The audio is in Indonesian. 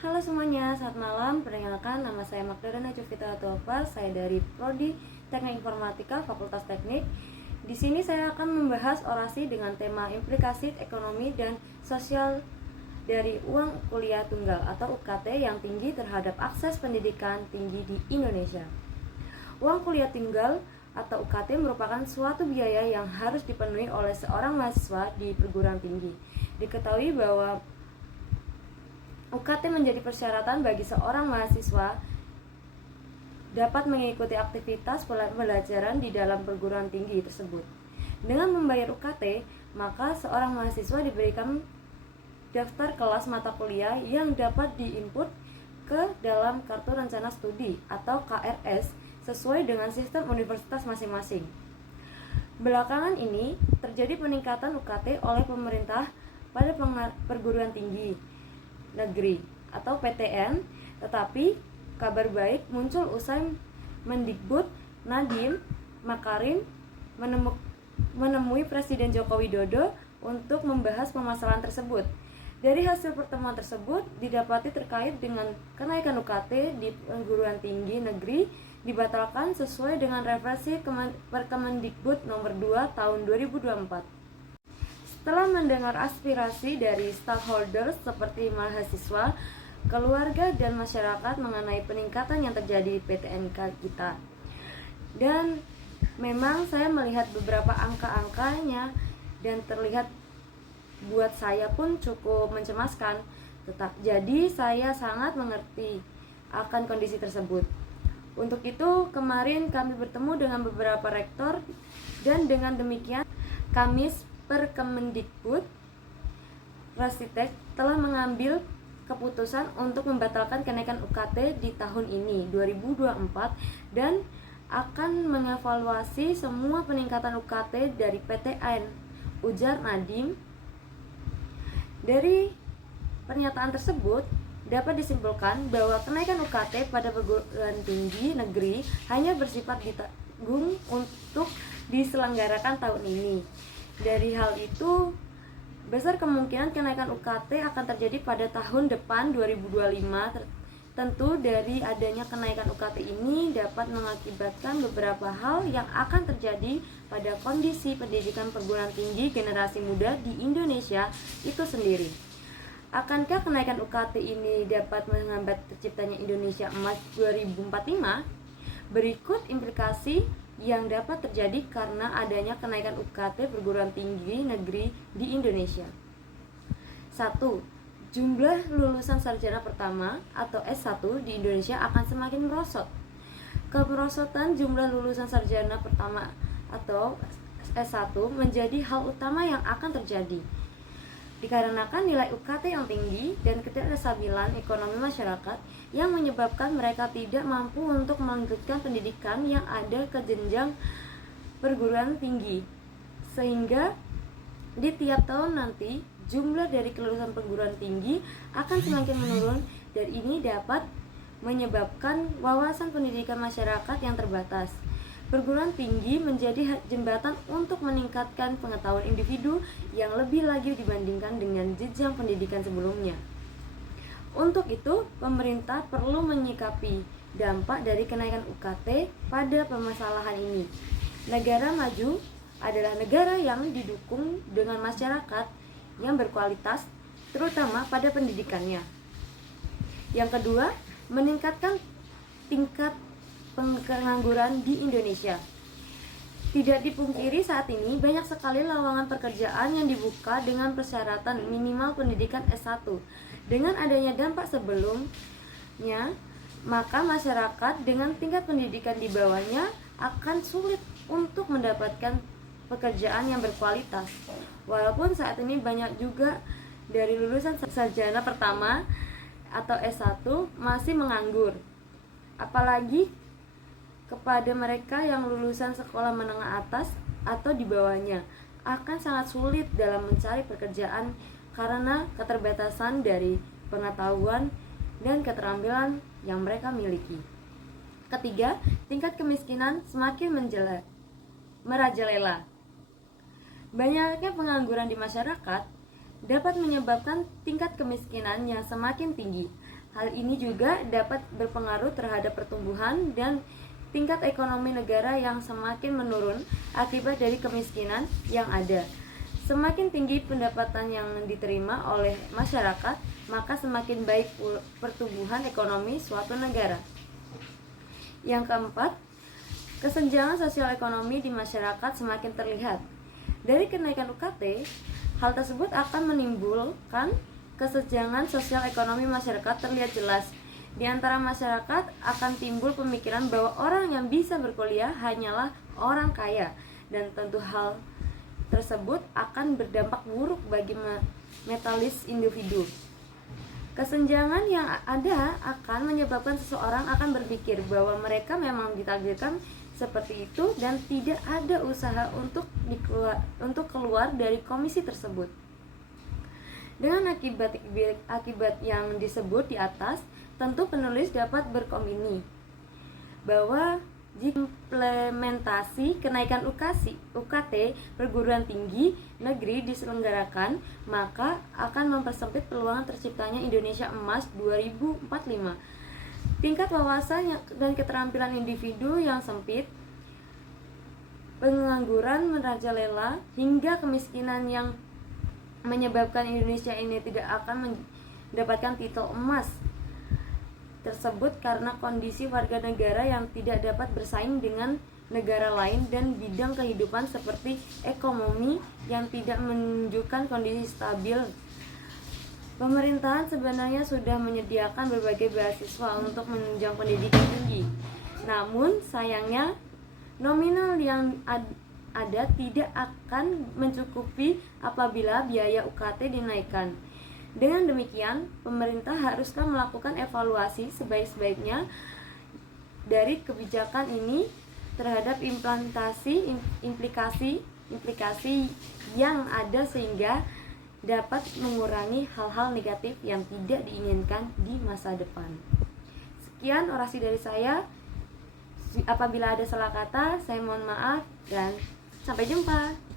Halo semuanya, selamat malam. Perkenalkan, nama saya Magdalena Jovita Atova. Saya dari Prodi Teknik Informatika, Fakultas Teknik. Di sini saya akan membahas orasi dengan tema implikasi ekonomi dan sosial dari uang kuliah tunggal atau UKT yang tinggi terhadap akses pendidikan tinggi di Indonesia. Uang kuliah tunggal atau UKT merupakan suatu biaya yang harus dipenuhi oleh seorang mahasiswa di perguruan tinggi. Diketahui bahwa UKT menjadi persyaratan bagi seorang mahasiswa dapat mengikuti aktivitas pembelajaran di dalam perguruan tinggi tersebut. Dengan membayar UKT, maka seorang mahasiswa diberikan daftar kelas mata kuliah yang dapat diinput ke dalam kartu rencana studi atau KRS sesuai dengan sistem universitas masing-masing. Belakangan ini terjadi peningkatan UKT oleh pemerintah pada perguruan tinggi negeri atau PTN, tetapi kabar baik muncul usai Mendikbud Nadiem Makarim menemui Presiden Joko Widodo untuk membahas permasalahan tersebut. Dari hasil pertemuan tersebut didapati terkait dengan kenaikan UKT di perguruan tinggi negeri dibatalkan sesuai dengan revisi Perkemendikbud nomor 2 tahun 2024. Setelah mendengar aspirasi dari stakeholders seperti mahasiswa, keluarga, dan masyarakat mengenai peningkatan yang terjadi di PTNK kita. Dan memang saya melihat beberapa angka-angkanya dan terlihat buat saya pun cukup mencemaskan. Jadi saya sangat mengerti akan kondisi tersebut. Untuk itu kemarin kami bertemu dengan beberapa rektor dan dengan demikian Perkemendikbud Ristek telah mengambil keputusan untuk membatalkan kenaikan UKT di tahun ini 2024 dan akan mengevaluasi semua peningkatan UKT dari PTN, ujar Nadiem. Dari pernyataan tersebut dapat disimpulkan bahwa kenaikan UKT pada perguruan tinggi negeri hanya bersifat ditanggung untuk diselenggarakan tahun ini. Dari hal itu, besar kemungkinan kenaikan UKT akan terjadi pada tahun depan 2025. Tentu dari adanya kenaikan UKT ini dapat mengakibatkan beberapa hal yang akan terjadi pada kondisi pendidikan perguruan tinggi generasi muda di Indonesia itu sendiri. Akankah kenaikan UKT ini dapat menghambat terciptanya Indonesia Emas 2045? Berikut implikasi yang dapat terjadi karena adanya kenaikan UKT perguruan tinggi negeri di Indonesia. 1. Jumlah lulusan sarjana pertama atau S1 di Indonesia akan semakin merosot. Kemerosotan jumlah lulusan sarjana pertama atau S1 menjadi hal utama yang akan terjadi dikarenakan nilai UKT yang tinggi dan ketidakstabilan ekonomi masyarakat yang menyebabkan mereka tidak mampu untuk melanjutkan pendidikan yang ada ke jenjang perguruan tinggi, sehingga di tiap tahun nanti jumlah dari kelulusan perguruan tinggi akan semakin menurun dan ini dapat menyebabkan wawasan pendidikan masyarakat yang terbatas. Perguruan tinggi menjadi jembatan untuk meningkatkan pengetahuan individu yang lebih lagi dibandingkan dengan jenjang pendidikan sebelumnya. Untuk itu, pemerintah perlu menyikapi dampak dari kenaikan UKT pada permasalahan ini. Negara maju adalah negara yang didukung dengan masyarakat yang berkualitas, terutama pada pendidikannya. Yang kedua, meningkatkan tingkat pengangguran di Indonesia. Tidak dipungkiri saat ini banyak sekali lowongan pekerjaan yang dibuka dengan persyaratan minimal pendidikan S1. Dengan adanya dampak sebelumnya, maka masyarakat dengan tingkat pendidikan di bawahnya akan sulit untuk mendapatkan pekerjaan yang berkualitas. Walaupun saat ini banyak juga dari lulusan sarjana pertama atau S1 masih menganggur. Apalagi kepada mereka yang lulusan sekolah menengah atas atau di bawahnya akan sangat sulit dalam mencari pekerjaan karena keterbatasan dari pengetahuan dan keterampilan yang mereka miliki. Ketiga, tingkat kemiskinan semakin merajalela. Banyaknya pengangguran di masyarakat dapat menyebabkan tingkat kemiskinan yang semakin tinggi. Hal ini juga dapat berpengaruh terhadap pertumbuhan dan tingkat ekonomi negara yang semakin menurun akibat dari kemiskinan yang ada. Semakin tinggi pendapatan yang diterima oleh masyarakat, maka semakin baik pertumbuhan ekonomi suatu negara. Yang keempat, kesenjangan sosial ekonomi di masyarakat semakin terlihat. Dari kenaikan UKT, hal tersebut akan menimbulkan kesenjangan sosial ekonomi masyarakat terlihat jelas. Di antara masyarakat akan timbul pemikiran bahwa orang yang bisa berkuliah hanyalah orang kaya, dan tentu hal tersebut akan berdampak buruk bagi metalis individu. Kesenjangan yang ada akan menyebabkan seseorang akan berpikir bahwa mereka memang ditakdirkan seperti itu dan tidak ada usaha untuk keluar dari komisi tersebut. Dengan akibat yang disebut di atas, tentu penulis dapat berkomini bahwa jika implementasi kenaikan UKT perguruan tinggi negeri diselenggarakan, maka akan mempersempit peluang terciptanya Indonesia Emas 2045. Tingkat wawasan dan keterampilan individu yang sempit, pengangguran merajalela, hingga kemiskinan yang menyebabkan Indonesia ini tidak akan mendapatkan titel emas tersebut karena kondisi warga negara yang tidak dapat bersaing dengan negara lain dan bidang kehidupan seperti ekonomi yang tidak menunjukkan kondisi stabil. Pemerintahan sebenarnya sudah menyediakan berbagai beasiswa untuk menunjang pendidikan tinggi. Namun sayangnya nominal yang ada tidak akan mencukupi apabila biaya UKT dinaikkan. Dengan demikian, pemerintah haruslah melakukan evaluasi sebaik-baiknya dari kebijakan ini terhadap implikasi yang ada sehingga dapat mengurangi hal-hal negatif yang tidak diinginkan di masa depan. Sekian orasi dari saya. Apabila ada salah kata, saya mohon maaf dan sampai jumpa.